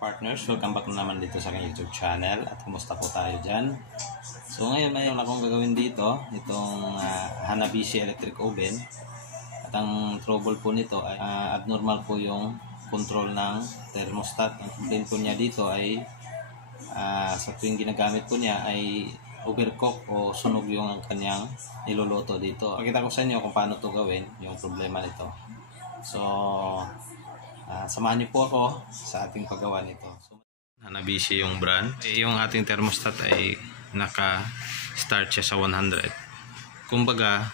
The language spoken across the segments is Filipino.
ka-partners, welcome back na naman dito sa aking YouTube channel. At kumusta po tayo dyan? So ngayon mayroon akong gagawin dito, itong Hanabishi electric oven. At ang trouble po nito ay abnormal po yung control ng thermostat. Ang problem po niya dito ay sa tuwing ginagamit po niya ay overcook o sunog yung kanyang niluluto dito. Pakita ko sa inyo kung paano to gawin, yung problema nito. So samahan niyo po ako sa ating paggawa nito. Hanabishi yung brand. Yung ating thermostat ay naka-start siya sa 100. Kumbaga,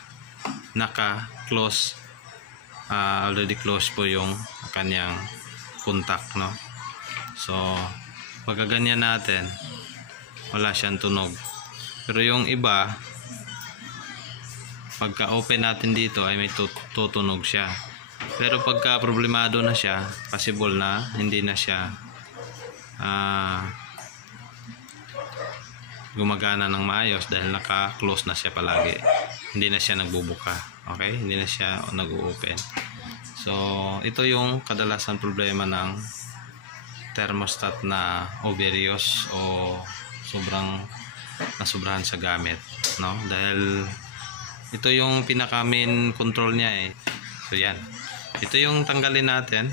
naka-close, already close po yung kanyang contact, no? So, pagka ganyan natin, wala siyang tunog. Pero yung iba, pagka open natin dito ay may tutunog siya. Pero pagka problemado na siya, possible na hindi na siya gumagana ng maayos dahil naka-close na siya palagi. Hindi na siya nagbubuka. Okay? Hindi na siya nag-open. So, ito yung kadalasan problema ng thermostat na overuse o sobrang nasubrahan sa gamit, no? Dahil ito yung pinaka-main control niya eh. So, yan. Ito yung tanggalin natin,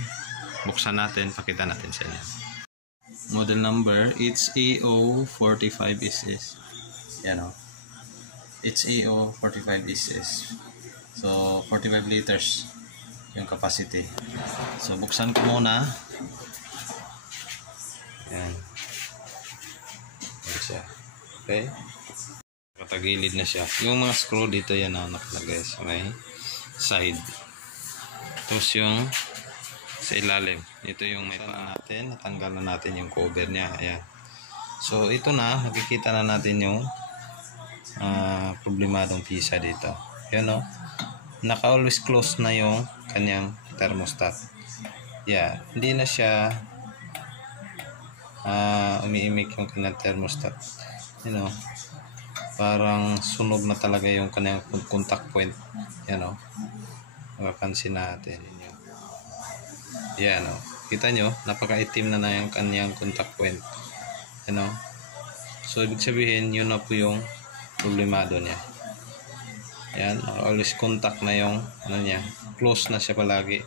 buksan natin, pakita natin sa inyo. Model number, it's EO45SS. Yan o. It's EO45SS. So, 45 liters yung capacity. So, buksan ko muna. Yan. Yan siya. Okay. Katagilid na siya. Yung mga screw dito yan o, nakalagay sa may side. Tapos yung sa ilalim, ito yung may paa natin, natanggal na natin yung cover niya. Ayan. So ito na, makikita na natin yung problemadong pisa dito. Yan o, naka always close na yung kanyang thermostat. Yeah, hindi na siya umiimik yung kanyang thermostat. Yan o, parang sunog na talaga yung kanyang contact point. Yan o, mapapansin natin. Yan o. Kita nyo, napaka-itim na yung kanyang contact point. Yan o. So, ibig sabihin, yun na po yung problemado niya. Yan. Always contact na yung ano niya. Close na siya palagi.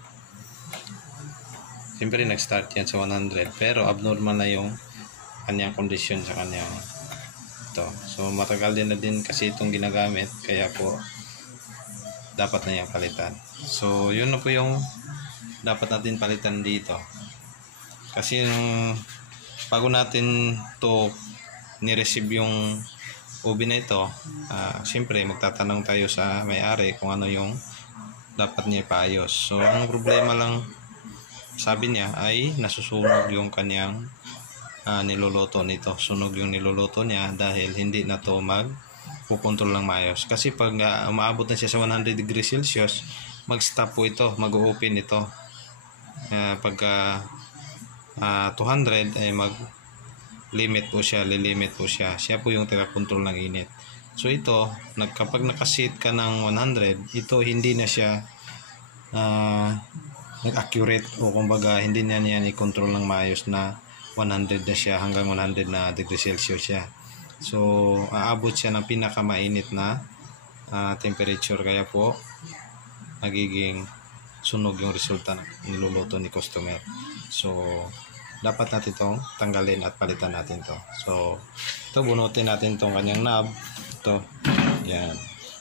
Siyempre, nag-start yan sa 100. Pero, abnormal na yung kanyang condition sa kanyang ito. So, matagal din na din kasi itong ginagamit. Kaya po, dapat na yung palitan. So, yun na po yung dapat natin palitan dito. Kasi bago natin to ni-receive yung oven na ito, siyempre magtatanong tayo sa may-ari kung ano yung dapat niya ipaayos. So, ang problema lang sabi niya ay nasusunog yung kanyang niluluto nito. Sunog yung niluluto niya dahil hindi na to pukontrol ng maayos. Kasi pag umaabot na siya sa 100 degrees Celsius, mag-stop po ito, mag-open ito. Pagka 200 ay mag-limit po siya, lilimit po siya. Siya po yung taga-control ng init. So ito, kapag nakasit ka ng 100, ito hindi na siya accurate o kumbaga hindi na niya i-control ng maayos na 100 na siya hanggang 100 na degree Celsius siya. So aabot siya ng pinakamainit na temperature, kaya po magiging sunog yung resulta ng niluluto ni customer. So dapat natin itong tanggalin at palitan natin to. So ito, bunutin natin itong kanyang knob. Ito, yan.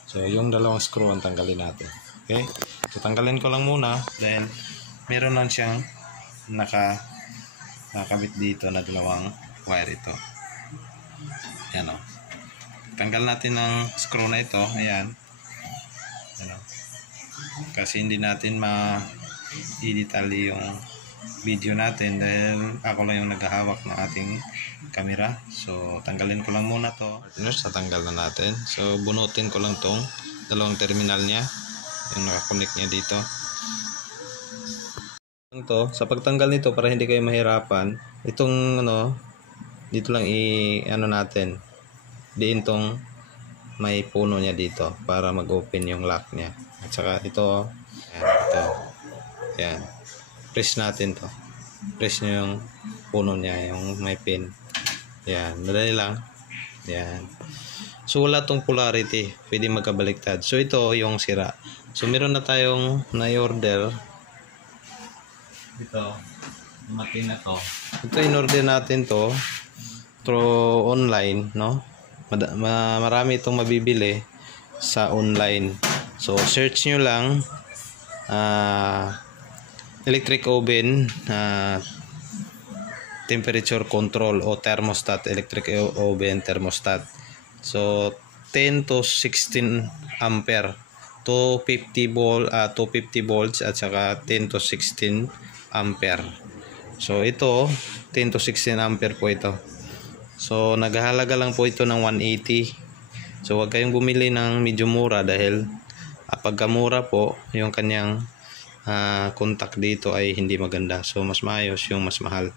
So yung dalawang screw ang tanggalin natin. Okay, so tanggalin ko lang muna dahil meron lang siyang nakabit dito na dalawang wire ito. Yan o. Tanggal natin ng screw na ito. Ayan. Yan o. Kasi hindi natin ma-i-detalye yung video natin dahil ako lang yung naghahawak ng ating camera. So tanggalin ko lang muna to. Partners, tatanggal na natin. So bunutin ko lang tong dalawang terminal niya, yung nakakonect niya dito. Ito, sa pagtanggal nito, para hindi kayo mahirapan, itong dito lang natin, diin tong may puno niya dito para mag-open yung lock niya. At saka ito, yan, ito. Yan. Press natin to. Press nyo yung puno niya, yung may pin. Yan, madali lang. Yan. So wala tong polarity, pwede magkabaliktad. So ito yung sira. So meron na tayong na-order. Ito, dumating na to. Ito in-order natin to through online, no? Marami itong mabibili sa online. So search nyo lang electric oven temperature control o thermostat, electric oven thermostat. So 10 to 16 ampere, 250 volts at saka 10 to 16 ampere. So ito 10 to 16 ampere po ito. So naghahalaga lang po ito ng 180. So wag kayong bumili ng medyo mura dahil pagka mura po yung kanyang contact dito ay hindi maganda. So mas maayos yung mas mahal.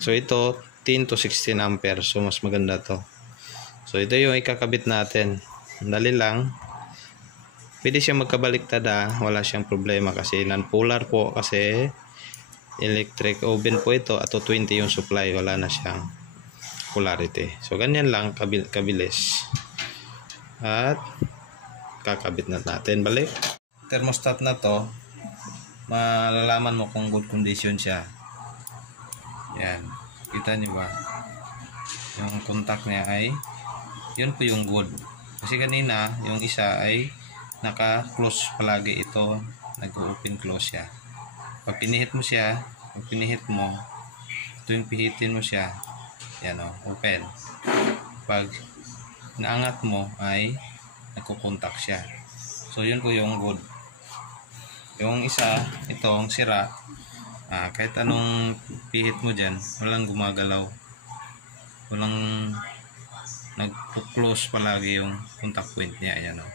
So ito 10 to 16 ampere. So mas maganda to. So ito yung ikakabit natin. Dali lang. Pwede siyang magkabaliktad, wala siyang problema kasi non-polar po, kasi electric oven po ito at 20 yung supply, wala na siyang polarity. So ganyan lang kabilis. At kakabit na natin balik. Thermostat na to, malalaman mo kung good condition siya. Yan, kita niyo ba? Yung contact niya ay yun po yung good. Kasi kanina yung isa ay naka-close palagi ito, nag-open close siya. Pag pinihit mo siya, pag pinihit mo, ito yung pihitin mo siya, yan o, open. Pag naangat mo ay nagko-contact siya. So yun po yung good. Yung isa, itong sira, kahit anong pihit mo dyan, walang gumagalaw, walang nag-close palagi yung contact point niya. Yan o,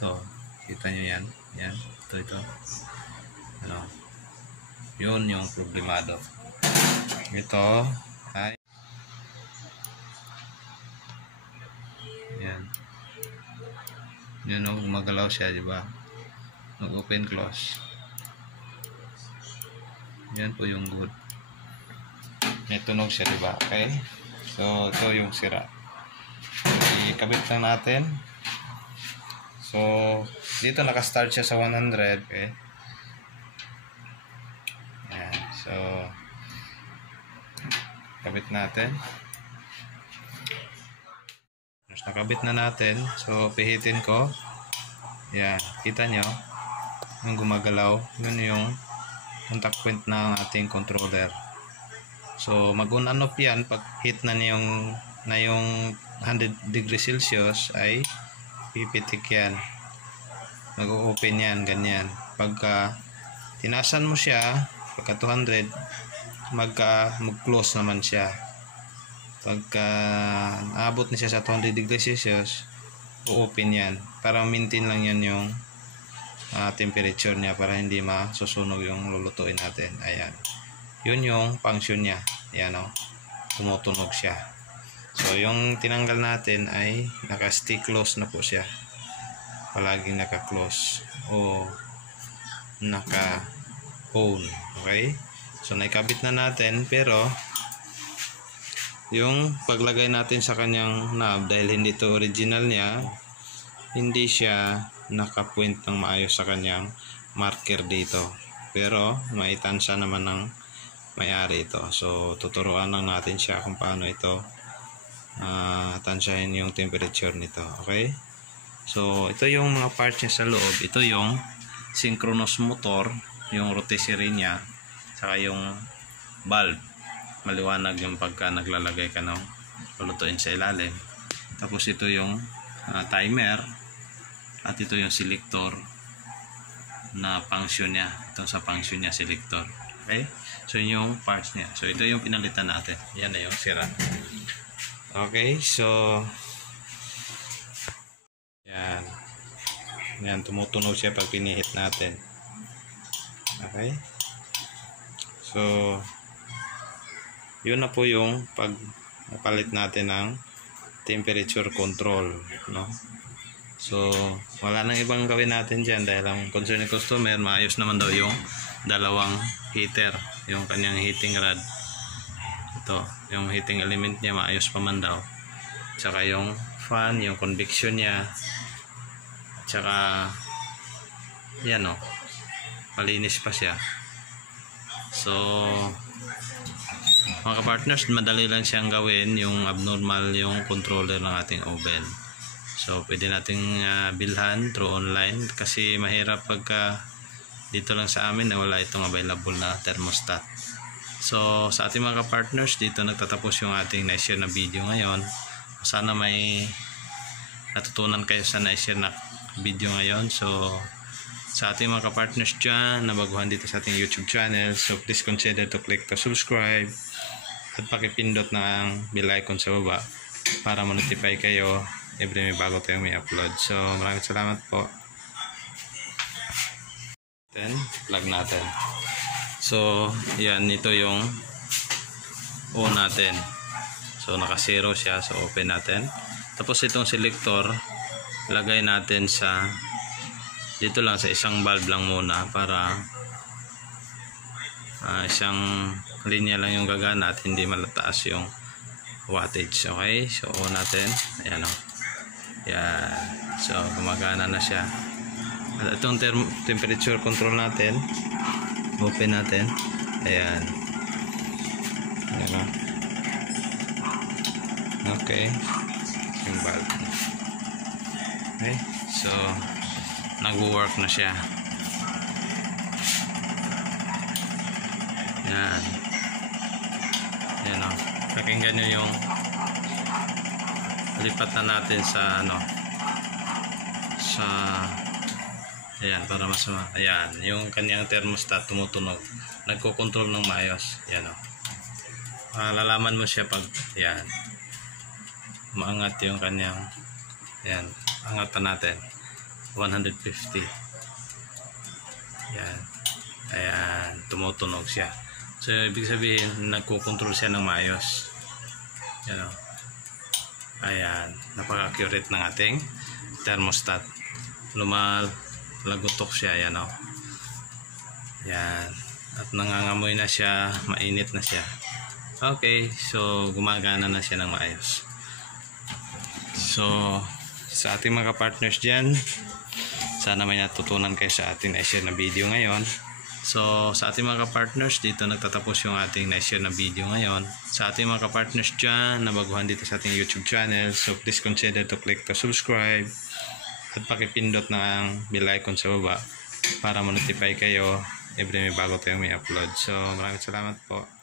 ito, kita nyo yan, yan, ito, ano, yun yung problemado. Ito ay yan, yun o, gumagalaw siya, diba? Mag-open close. Yan po yung good. May tunog siya, diba? Okay, so ito yung sira. Ikabit lang natin. So dito naka-start siya sa 100. Okay, yan. So kabit natin. Tapos nakabit na natin. So pihitin ko. Yan, kita nyo yung gumagalaw, yun yung contact point ng ating controller. So mag-on and off yan pag hit na yung 100 degrees Celsius ay pipitik yan, mag-open yan, ganyan. Pagka tinasan mo siya, pagka 200 mag-close naman siya. Pagka abot na siya sa 200 degrees Celsius, open yan, para maintain lang yan yung temperature niya, para hindi masusunog yung lulutuin natin. Ayan, yun yung function niya. Ayan o, tumutunog siya. So yung tinanggal natin ay naka-stay close na po siya, palaging naka-close o naka-on. Okay, so naikabit na natin, pero yung paglagay natin sa kanyang knob, dahil hindi to original niya, hindi siya naka-point ng maayos sa kanyang marker dito, pero maitansya naman ng may-ari ito. So tuturuan lang natin siya kung paano ito tansyahin yung temperature nito. Okay, so ito yung mga parts niya sa loob. Ito yung synchronous motor, yung rotisserie niya, saka yung valve. Maliwanag yung pagka naglalagay ka ng lulutuin sa ilalim. Tapos ito yung timer, at ito yung selector na function niya. Ito sa function niya, selector. Okay, so yun yung parts niya. So ito yung pinalitan natin. Yan na yung sira. Okay, so yan, yan, tumutunog siya pag pinihit natin. Okay, so yun na po yung pag napalit natin ng temperature control, no? So wala nang ibang gawin natin dyan, dahil ang concern ng customer, maayos naman daw yung dalawang heater, yung kanyang heating rod to, yung heating element niya maayos pa man daw, tsaka yung fan, yung convection niya, tsaka yan o, malinis pa siya. So mga kapartners, madali lang siyang gawin yung abnormal yung controller ng ating oven. So pwede nating bilhan through online kasi mahirap pagka dito lang sa amin na wala itong available na thermostat. So sa ating mga kapartners, dito nagtatapos yung ating na-share na video ngayon. Sana may natutunan kayo sa na-share na video ngayon. So sa ating mga kapartners dyan na baguhan dito sa ating YouTube channel, so please consider to click to subscribe at pakipindot ng bell icon sa baba para ma-notify kayo every may bago tayong may upload. So maraming salamat po. Then plug natin. So yan, ito yung on natin. So naka 0 siya, so open natin. Tapos itong selector lagay natin sa dito lang, sa isang valve lang muna para isang linya lang yung gagana at hindi malataas yung wattage. Okay, so on natin. Ayan o. Yan. So gumagana na siya. At itong temperature control natin, open natin. Ayan. Ayan o. Okay. Yung valve. Okay, so nag-work na siya. Yan. Yan o. Pakinggan nyo yung lipat na natin sa ano, sa ayan, para mas ayan, yung kanyang thermostat tumutunog. Nagko-control ng maayos. Yan o. Lalaman mo siya pag yan, maangat yung kanyang yan, angatan natin 150. Yan. Ayan, tumutunog siya. So ibig sabihin nagko-control siya ng maayos. Yan o. Ayan, napaka-accurate ng ating thermostat. Lumalagotok siya. Yan o. Yan. At nangangamoy na siya, mainit na siya. Okay, so gumagana na siya ng maayos. So sa ating mga partners dyan, sana may natutunan kayo sa ating na-share na video ngayon. So sa ating mga partners, dito nagtatapos yung ating na-share na video ngayon. Sa ating mga partners dyan na baguhan dito sa ating YouTube channel, so please consider to click to subscribe at pakipindot ng bell icon sa baba para ma-notify kayo every may bago tayong may upload. So maraming salamat po.